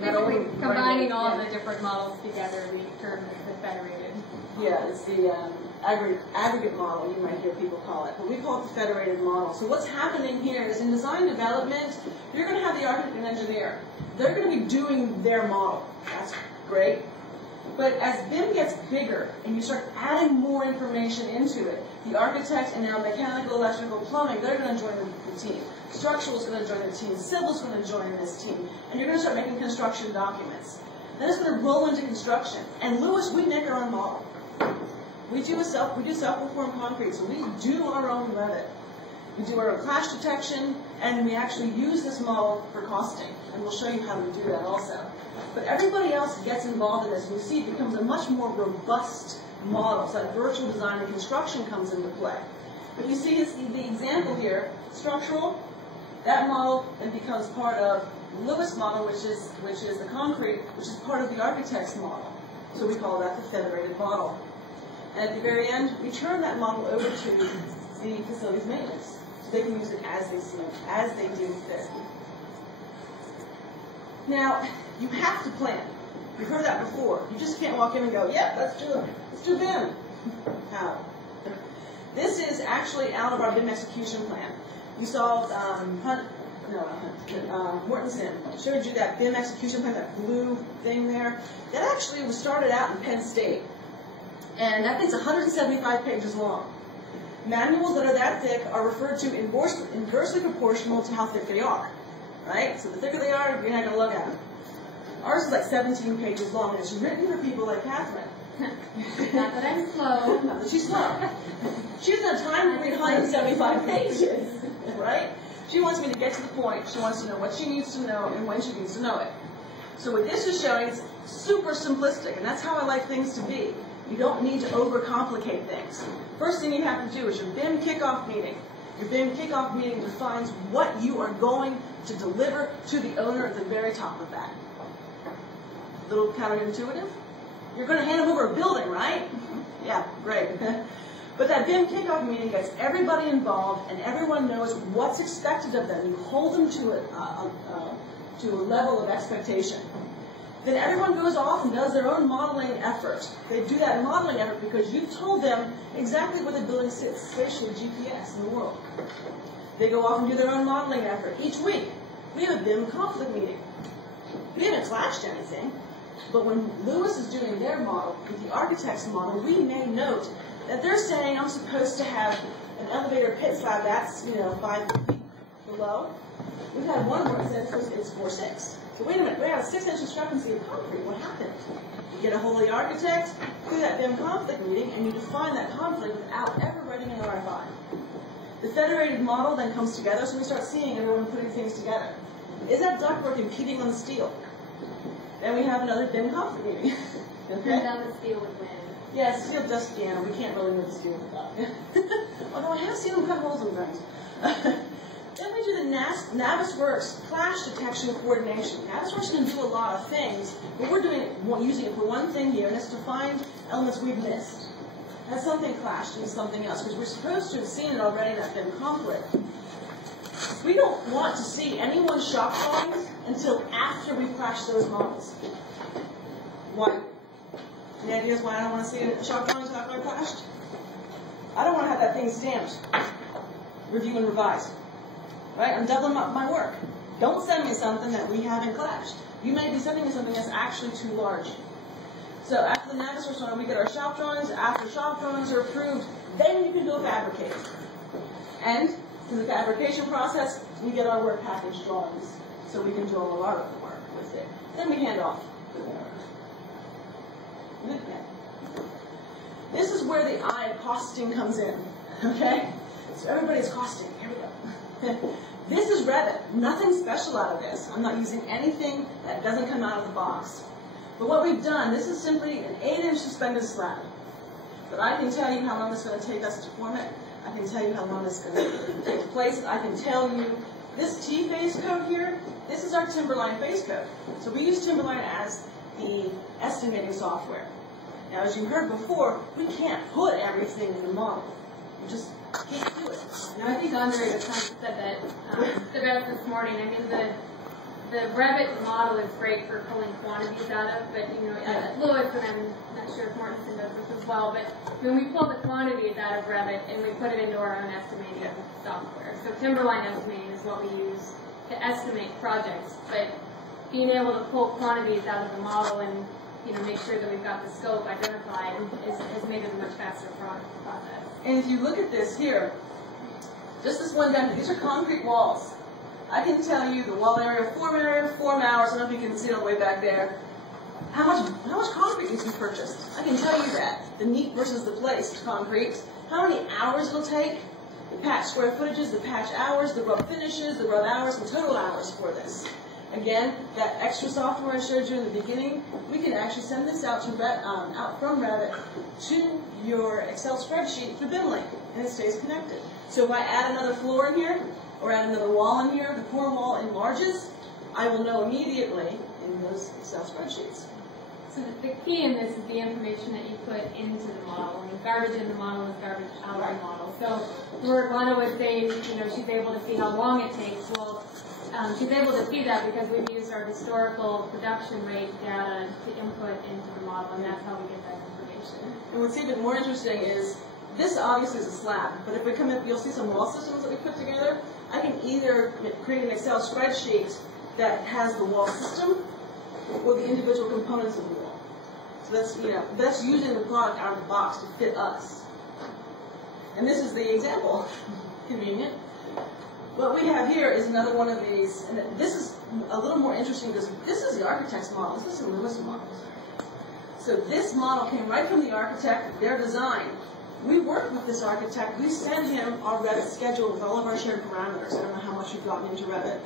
Basically, combining all the different models together, we term the federated. Yeah, it's the aggregate model, you might hear people call it. But we call it the federated model. So what's happening here is in design development, you're going to have the architect and engineer. They're going to be doing their model. That's great. But as BIM gets bigger and you start adding more information into it, the architect and now mechanical, electrical, plumbing, they're going to join the team. Structural is going to join the team. Civil is going to join this team. And you're going to start making construction documents. Then it's going to roll into construction. And Lewis, we make our own model. We do self-performed concrete, so we do our own Revit. We do our own clash detection, and we actually use this model for costing. And we'll show you how we do that also. But everybody else gets involved in this, and you see it becomes a much more robust model. So that virtual design and construction comes into play. But you see the example here, structural, that model then becomes part of Lewis model, which is the concrete, which is part of the architect's model. So we call that the federated model. And at the very end, we turn that model over to the facilities maintenance. So they can use it as they see it, as they deem fit. Now, you have to plan. We've heard that before. You just can't walk in and go, yep, let's do BIM. How? This is actually out of our BIM execution plan. You saw Mortensen showed you that BIM execution plan, that blue thing there. That actually was started out in Penn State. And that thing's 175 pages long. Manuals that are that thick are referred to inversely proportional to how thick they are. Right? So the thicker they are, you're not going to look at them. Ours is like 17 pages long, and it's written for people like Kathryn. Not that I'm slow. Not that she's slow. She doesn't have time to read 175 pages. Right? She wants me to get to the point. She wants to know what she needs to know and when she needs to know it. So what this is showing is super simplistic, and that's how I like things to be. You don't need to overcomplicate things. First thing you have to do is your BIM kickoff meeting. Your BIM kickoff meeting defines what you are going to deliver to the owner at the very top of that. A little counterintuitive? You're going to hand them over a building, right? Yeah, great. But that BIM kickoff meeting gets everybody involved, and everyone knows what's expected of them. You hold them to a level of expectation. Then everyone goes off and does their own modeling effort. They do that modeling effort because you've told them exactly where the building sits spatially, GPS in the world. They go off and do their own modeling effort. Each week, we have a BIM conflict meeting. We haven't clashed anything, but when Lewis is doing their model with the architect's model, we may note that they're saying I'm supposed to have an elevator pit slab that's 5 feet below. We've had one where it says it's 4'6". So wait a minute, we have a 6-inch discrepancy of concrete. What happened? You get a hold of the architect, do that BIM conflict meeting, and you define that conflict without ever writing an RFI. The federated model then comes together, so we start seeing everyone putting things together. Is that ductwork impeding on the steel? Then we have another BIM conflict meeting. Turns out the steel would win. Yeah, steel just, we can't really move the steel without. Although I have seen them cut holes in things. Then we do the Navisworks clash detection coordination. Navisworks can do a lot of things, but we're using it for one thing here, and it's to find elements we've missed. Has something clashed with something else? Because we're supposed to have seen it already in that BIM conflict. We don't want to see anyone's shop drawings until after we've clashed those models. Why? Any ideas why I don't want to see a shop drawings after I've clashed? I don't want to have that thing stamped. Review and revise. Right? I'm doubling up my work. Don't send me something that we haven't clashed. You may be sending me something that's actually too large. So after the Navisworks one, we get our shop drawings. After shop drawings are approved, then you can go fabricate. And in the fabrication process, we get our work package drawings, so we can do all of our own work with it. Then we hand off to the owner. This is where the I of costing comes in. Okay? So everybody's costing. Here we go. This is Revit. Nothing special out of this. I'm not using anything that doesn't come out of the box. But what we've done, this is simply an 8-inch suspended slab. But I can tell you how long it's going to take us to form it. I can tell you how long it's going to take to place it. I can tell you this T-phase code here, this is our Timberline phase code. So we use Timberline as the estimating software. Now, as you heard before, we can't put everything in the model. We just can't do it. Now, I think Andre was trying to said that this morning. I mean, the Revit model is great for pulling quantities out of, but Louis, and I'm not sure if Mortensen does this as well, but when we pull the quantities out of Revit and we put it into our own estimating software. So Timberline estimating is what we use to estimate projects, but being able to pull quantities out of the model and make sure that we've got the scope identified has made it a much faster process. And if you look at this here, just this one down here, these are concrete walls. I can tell you the wall area, form hours, I don't know if you can see it all the way back there. How much concrete needs to be purchased? I can tell you that. The neat versus the placed concrete. How many hours it'll take, the patch square footages, the patch hours, the rub finishes, the rub hours, and total hours for this. Again, that extra software I showed you in the beginning, we can actually send this out from Revit to your Excel spreadsheet through BIMlink, and it stays connected. So if I add another floor in here, or add another wall in here, the core wall enlarges, I will know immediately in those Excel spreadsheets. So the key in this is the information that you put into the model. I mean, garbage in the model is garbage out of the model. So where Lana would say, she's able to see how long it takes. Well, she's able to see that because we've used our historical production rate data to input into the model, and that's how we get that information. And what's even more interesting is, this obviously is a slab, but if we come in, you'll see some wall systems that we put together. I can either create an Excel spreadsheet that has the wall system or the individual components of the wall. So that's using the product out of the box to fit us. And this is the example. Convenient. What we have here is another one of these, and this is a little more interesting because this is the architect's model. This is the Lewis model. So this model came right from the architect, their design. We work with this architect. We send him our Revit schedule with all of our shared parameters. I don't know how much you've gotten into Revit.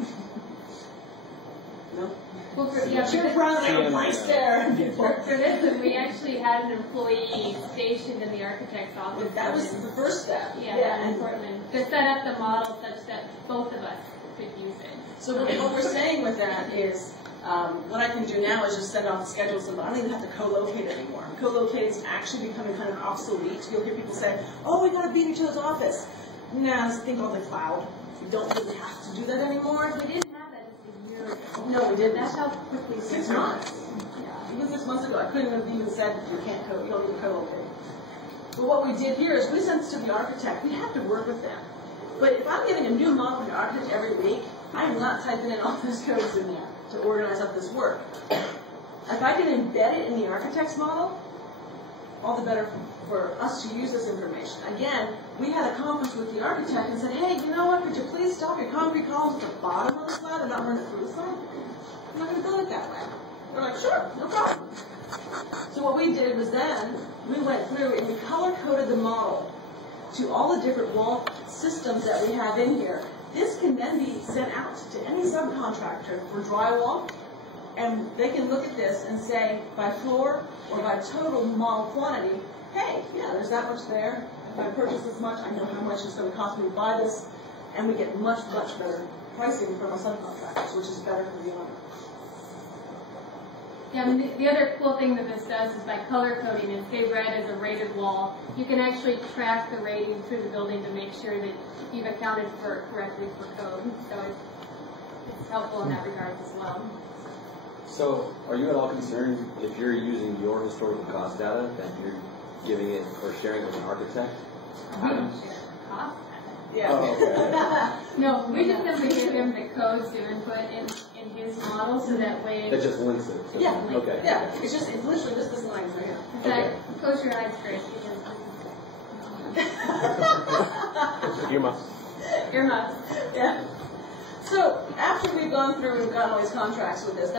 No? Well, for shared parameters, blank stare. For this, we actually had an employee stationed in the architect's office. That was the first step. Yeah, in Portland. To set up the model such that both of us could use it. So what we're saying with that is, what I can do now is just send off the schedule, so I don't even have to co-locate anymore. Co-locating is actually becoming kind of obsolete. You'll hear people say, oh, we got to be in each other's office. Nah, it's a thing called the cloud. We don't really have to do that anymore. We didn't have that just a year ago. No, we didn't. That's how quickly 6 months. Yeah. Even 6 months ago, I couldn't have even said you don't need to co-locate. But what we did here is we sent this to the architect. We have to work with them. But if I'm getting a new model from the architect every week, I am not typing in all those codes in there to organize up this work. If I can embed it in the architect's model, all the better for us to use this information. Again, we had a conference with the architect and said, hey, you know what, could you please stop your concrete columns at the bottom of the slab and not run it through the slab? I'm not going to build it that way. They're like, sure, no problem. So what we did was then, we went through and we color-coded the model to all the different wall systems that we have in here. This can then be sent out to any subcontractor for drywall, and they can look at this and say, by floor or by total model quantity, hey, yeah, there's that much there. If I purchase this much, I know how much it's going to cost me to buy this, and we get much, much better pricing from our subcontractors, which is better for the owner. Yeah, I mean, the other cool thing that this does is by color coding it, say red as a rated wall, you can actually track the rating through the building to make sure that you've accounted for it correctly for code. So it's helpful in that regard as well. So are you at all concerned if you're using your historical cost data that you're giving it or sharing it with an architect? We don't share cost. Yeah. Oh, okay. No, we just simply give him the codes to input in his model, so that way. That just links it. So Yeah. Okay. Yeah. It's literally just this line right here. In fact, close your eyes, Chris. Earmuffs. Earmuffs. Yeah. So after we've gone through and gotten all these contracts with this.